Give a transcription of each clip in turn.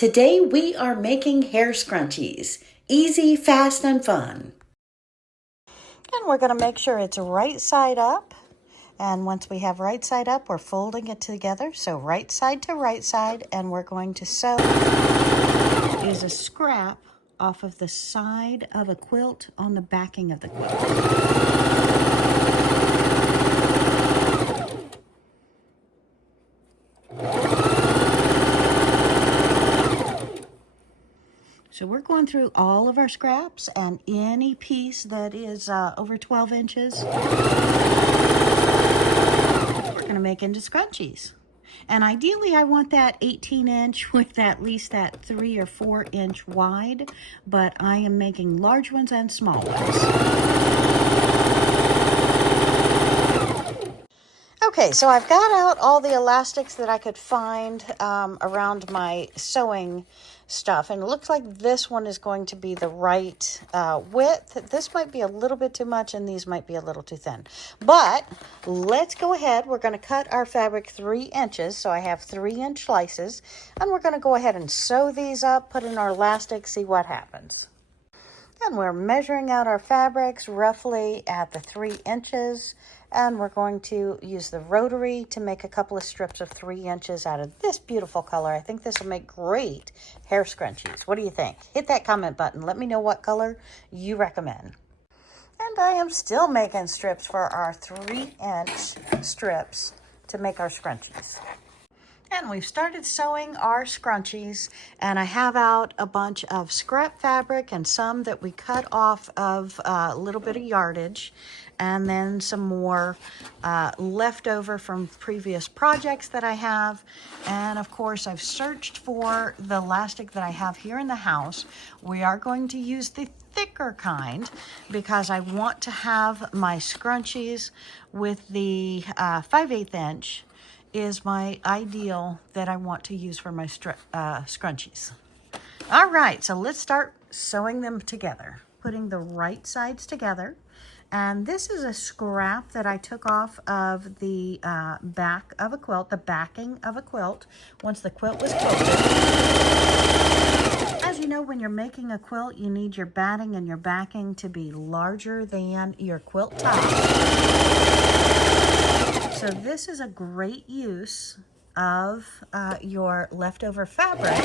Today we are making hair scrunchies. Easy, fast, and fun. And we're going to make sure it's right side up. And once we have right side up, we're folding it together. So right side to right side, and we're going to sew. Is a scrap off of the side of a quilt on the backing of the quilt. So we're going through all of our scraps, and any piece that is over 12 inches, we're going to make into scrunchies. And ideally, I want that 18-inch with at least that 3 or 4 inch wide, but I am making large ones and small ones. Okay, so I've got out all the elastics that I could find around my sewing stuff, and it looks like this one is going to be the right width. This might be a little bit too much, and these might be a little too thin. But let's go ahead. We're going to cut our fabric 3 inches, so I have 3-inch slices, and we're going to go ahead and sew these up, put in our elastic, see what happens. And we're measuring out our fabrics roughly at the 3 inches. And we're going to use the rotary to make a couple of strips of 3 inches out of this beautiful color. I think this will make great hair scrunchies. What do you think? Hit that comment button. Let me know what color you recommend. And I am still making strips for our 3-inch strips to make our scrunchies. And we've started sewing our scrunchies, and I have out a bunch of scrap fabric and some that we cut off of a little bit of yardage, and then some more leftover from previous projects that I have. And of course, I've searched for the elastic that I have here in the house. We are going to use the thicker kind because I want to have my scrunchies with the 5/8 inch is my ideal that I want to use for my scrunchies. All right, so let's start sewing them together, putting the right sides together. And this is a scrap that I took off of the back of a quilt, the backing of a quilt, once the quilt was quilted. As you know, when you're making a quilt, you need your batting and your backing to be larger than your quilt top. So this is a great use of your leftover fabric.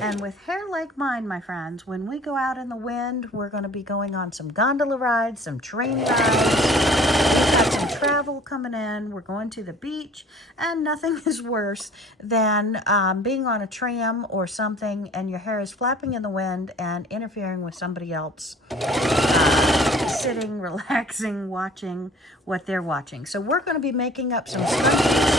And with hair like mine, my friends, when we go out in the wind, we're going to be going on some gondola rides, some train rides. We've got some travel coming in. We're going to the beach, and nothing is worse than being on a tram or something, and your hair is flapping in the wind and interfering with somebody else sitting, relaxing, watching what they're watching. So we're going to be making up some scrunchies.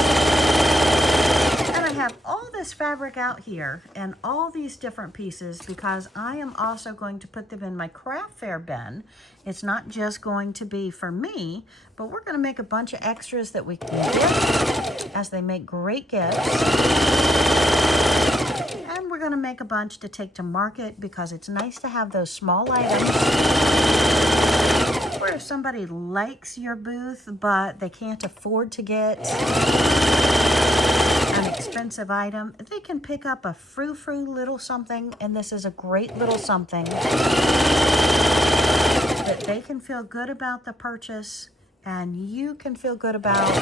And I have all this fabric out here and all these different pieces because I am also going to put them in my craft fair bin. It's not just going to be for me, but we're going to make a bunch of extras that we can gift as they make great gifts. And we're going to make a bunch to take to market because it's nice to have those small items where if somebody likes your booth but they can't afford to get an expensive item, they can pick up a frou-frou little something, and this is a great little something that they can feel good about the purchase, and you can feel good about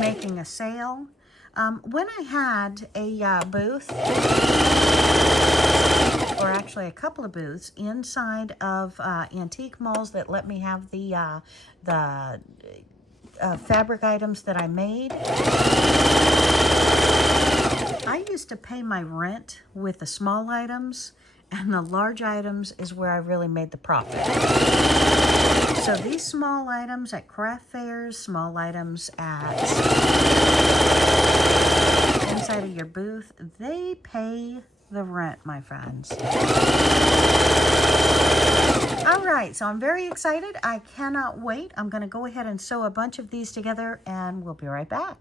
making a sale. When I had a booth, or actually a couple of booths inside of antique malls that let me have the fabric items that I made, I used to pay my rent with the small items, and the large items is where I really made the profit. So these small items at craft fairs, small items at inside of your booth, they pay the rent, my friends. All right, so I'm very excited. I cannot wait. I'm going to go ahead and sew a bunch of these together, and we'll be right back.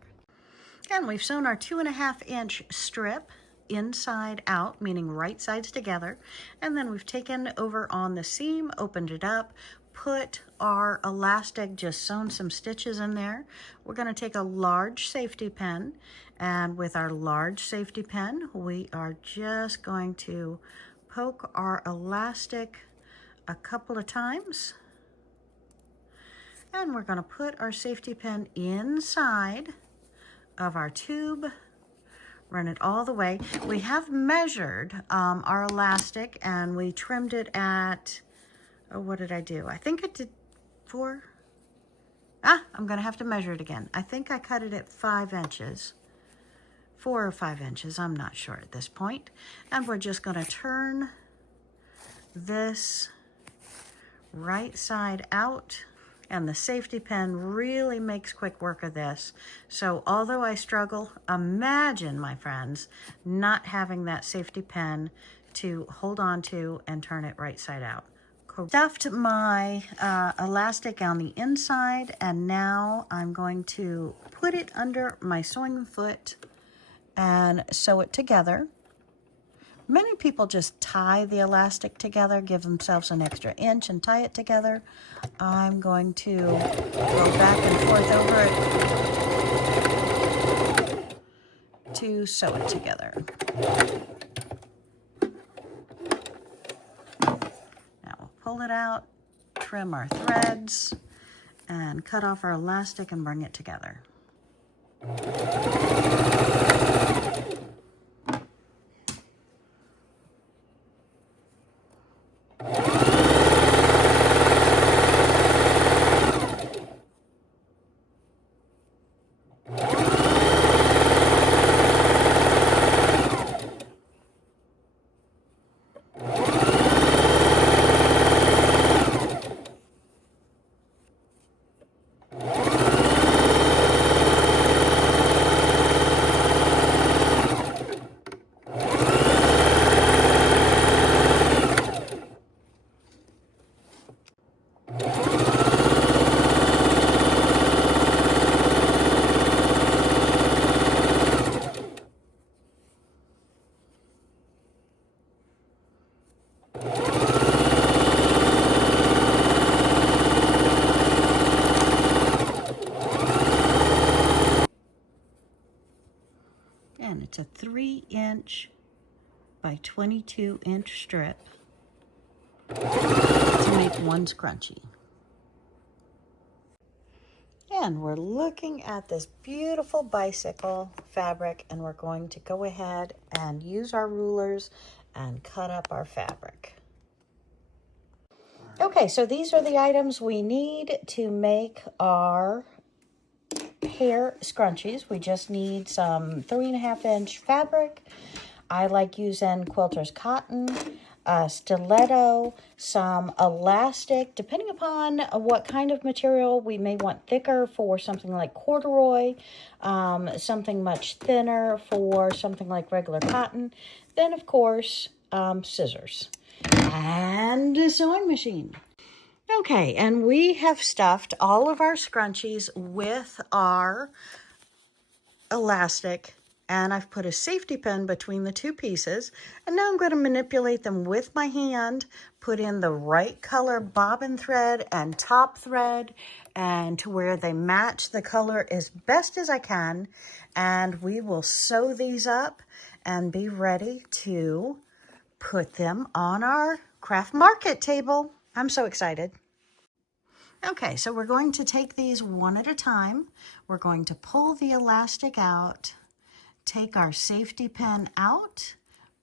And we've sewn our 2.5-inch strip inside out, meaning right sides together. And then we've taken over on the seam, opened it up, put our elastic, just sewn some stitches in there. We're going to take a large safety pin And with our large safety pin, we are just going to poke our elastic a couple of times. And we're going to put our safety pin inside of our tube, run it all the way. We have measured our elastic and we trimmed it at, oh, what did I do? I think it did 4. I'm going to have to measure it again. I think I cut it at 5 inches. 4 or 5 inches, I'm not sure at this point. And we're just going to turn this right side out. And the safety pin really makes quick work of this. So although I struggle, imagine, my friends, not having that safety pin to hold on to and turn it right side out. Stuffed my elastic on the inside, and now I'm going to put it under my sewing foot and sew it together. Many people just tie the elastic together, give themselves an extra inch and tie it together. I'm going to go back and forth over it to sew it together. Now we'll pull it out, trim our threads, and cut off our elastic and bring it together. And it's a 3-inch by 22-inch strip to make one scrunchie. And we're looking at this beautiful bicycle fabric, and we're going to go ahead and use our rulers and cut up our fabric. Okay, so these are the items we need to make our hair scrunchies. We just need some 3.5-inch fabric. I like using quilter's cotton, a stiletto, some elastic, depending upon what kind of material. We may want thicker for something like corduroy, something much thinner for something like regular cotton. Then, of course, scissors and a sewing machine. Okay, and we have stuffed all of our scrunchies with our elastic, and I've put a safety pin between the 2 pieces, and now I'm going to manipulate them with my hand, put in the right color bobbin thread and top thread, and to where they match the color as best as I can, and we will sew these up and be ready to put them on our craft market table. I'm so excited. Okay, so we're going to take these one at a time. We're going to pull the elastic out, take our safety pin out,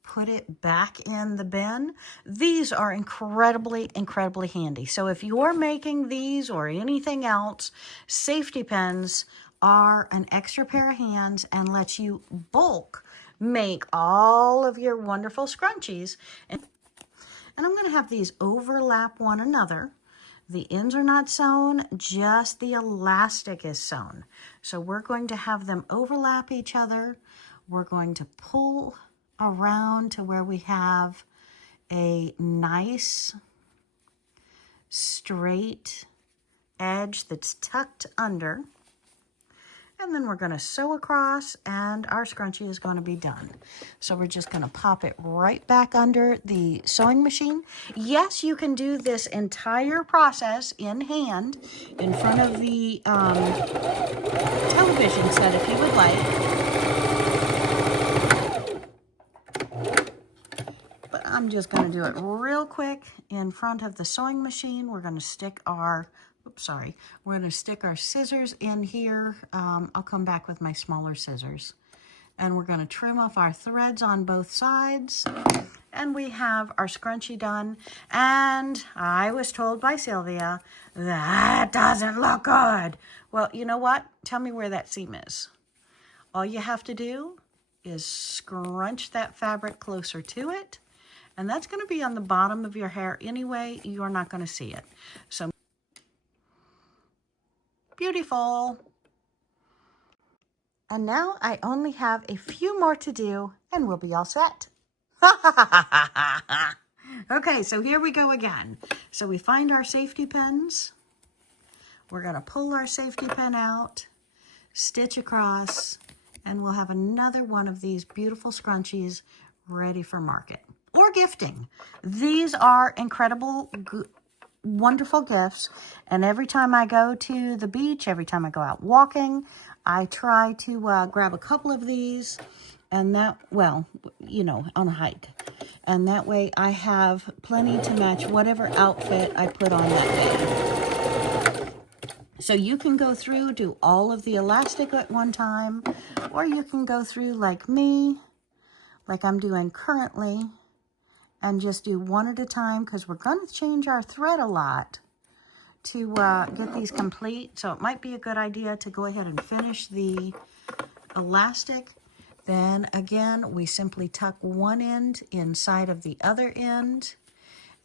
put it back in the bin. These are incredibly, incredibly handy. So if you're making these or anything else, safety pins are an extra pair of hands and lets you bulk make all of your wonderful scrunchies. And I'm going to have these overlap one another. The ends are not sewn, just the elastic is sewn. So we're going to have them overlap each other. We're going to pull around to where we have a nice straight edge that's tucked under. And then we're going to sew across, and our scrunchie is going to be done. So we're just going to pop it right back under the sewing machine. Yes, you can do this entire process in hand in front of the television set if you would like. I'm just going to do it real quick in front of the sewing machine. We're going to stick our, we're going to stick our scissors in here. I'll come back with my smaller scissors. And we're going to trim off our threads on both sides. And we have our scrunchie done. And I was told by Sylvia, that doesn't look good. Well, you know what? Tell me where that seam is. All you have to do is scrunch that fabric closer to it. And that's going to be on the bottom of your hair anyway. You're not going to see it. So, beautiful. And now I only have a few more to do and we'll be all set. Okay, so here we go again. So we find our safety pins. We're going to pull our safety pin out, stitch across, and we'll have another one of these beautiful scrunchies ready for market or gifting. These are incredible, wonderful gifts. And every time I go to the beach, every time I go out walking, I try to grab a couple of these and that, well, you know, on a hike. And that way I have plenty to match whatever outfit I put on that day. So you can go through, do all of the elastic at one time, or you can go through like me, like I'm doing currently, and just do one at a time because we're going to change our thread a lot to get these complete. So it might be a good idea to go ahead and finish the elastic. Then again, we simply tuck one end inside of the other end.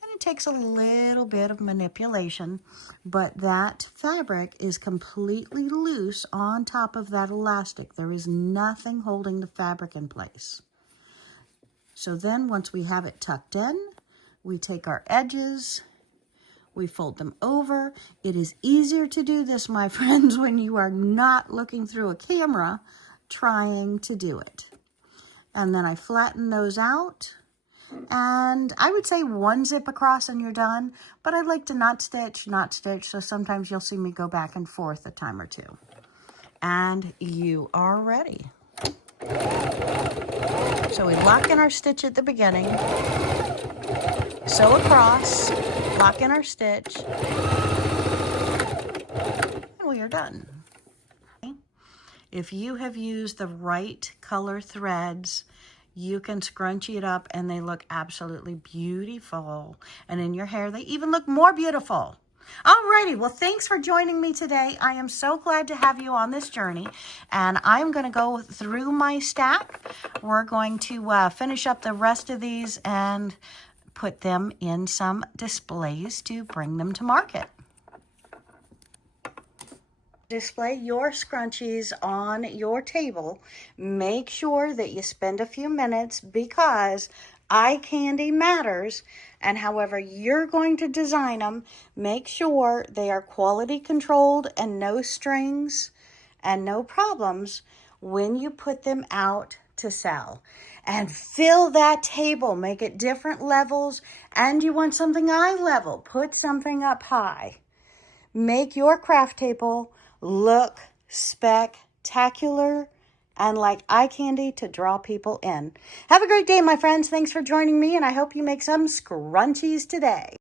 And it takes a little bit of manipulation, but that fabric is completely loose on top of that elastic. There is nothing holding the fabric in place. So then once we have it tucked in, we take our edges, we fold them over. It is easier to do this, my friends, when you are not looking through a camera trying to do it. And then I flatten those out. And I would say one zip across and you're done. But I like to not stitch. So sometimes you'll see me go back and forth a time or two. And you are ready. So we lock in our stitch at the beginning, sew across, lock in our stitch, and we are done. If you have used the right color threads, you can scrunchie it up and they look absolutely beautiful. And in your hair, they even look more beautiful. Alrighty, well, thanks for joining me today. I am so glad to have you on this journey. And I'm going to go through my stack. We're going to finish up the rest of these and put them in some displays to bring them to market. Display your scrunchies on your table. Make sure that you spend a few minutes because eye candy matters, and however you're going to design them, make sure they are quality controlled and no strings and no problems when you put them out to sell. And fill that table, make it different levels, and you want something eye level, put something up high. Make your craft table look spectacular and like eye candy to draw people in. Have a great day, my friends. Thanks for joining me, and I hope you make some scrunchies today.